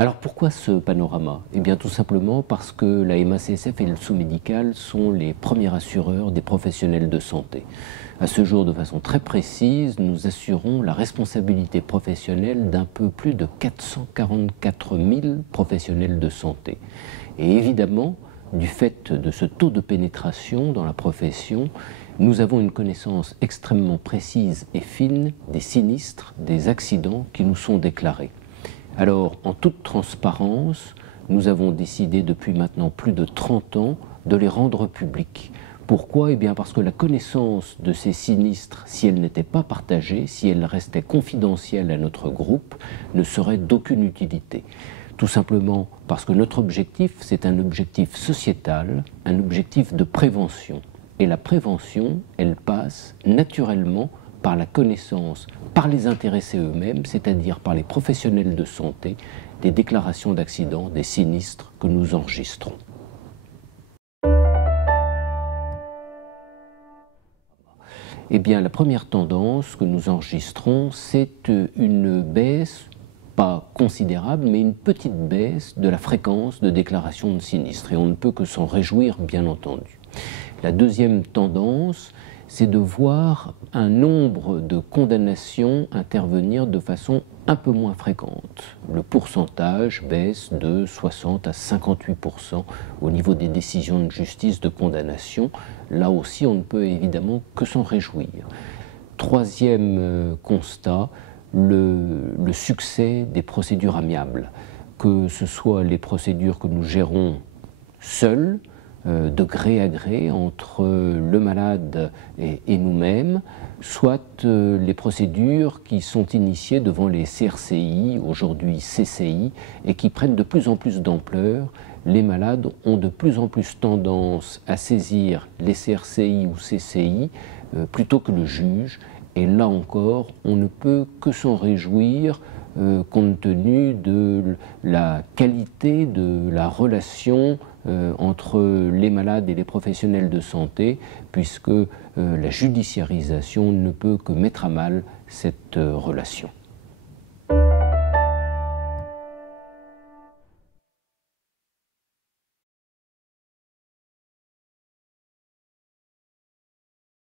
Alors pourquoi ce panorama? Eh bien tout simplement parce que la MACSF et le sous-médical sont les premiers assureurs des professionnels de santé. À ce jour, de façon très précise, nous assurons la responsabilité professionnelle d'un peu plus de 444 000 professionnels de santé. Et évidemment, du fait de ce taux de pénétration dans la profession, nous avons une connaissance extrêmement précise et fine des sinistres, des accidents qui nous sont déclarés. Alors, en toute transparence, nous avons décidé depuis maintenant plus de 30 ans de les rendre publics. Pourquoi? Eh bien parce que la connaissance de ces sinistres, si elle n'était pas partagée, si elle restait confidentielle à notre groupe, ne serait d'aucune utilité. Tout simplement parce que notre objectif, c'est un objectif sociétal, un objectif de prévention. Et la prévention, elle passe naturellement par la connaissance, par les intéressés eux-mêmes, c'est-à-dire par les professionnels de santé, des déclarations d'accidents, des sinistres que nous enregistrons. Eh bien, la première tendance que nous enregistrons, c'est une baisse, pas considérable, mais une petite baisse de la fréquence de déclaration de sinistres. Et on ne peut que s'en réjouir, bien entendu. La deuxième tendance, c'est de voir un nombre de condamnations intervenir de façon un peu moins fréquente. Le pourcentage baisse de 60 à 58% au niveau des décisions de justice de condamnation. Là aussi, on ne peut évidemment que s'en réjouir. Troisième constat, le succès des procédures amiables. Que ce soit les procédures que nous gérons seuls, de gré à gré entre le malade et nous-mêmes, soit les procédures qui sont initiées devant les CRCI, aujourd'hui CCI, et qui prennent de plus en plus d'ampleur. Les malades ont de plus en plus tendance à saisir les CRCI ou CCI plutôt que le juge, et là encore, on ne peut que s'en réjouir compte tenu de la qualité de la relation entre les malades et les professionnels de santé, puisque la judiciarisation ne peut que mettre à mal cette relation.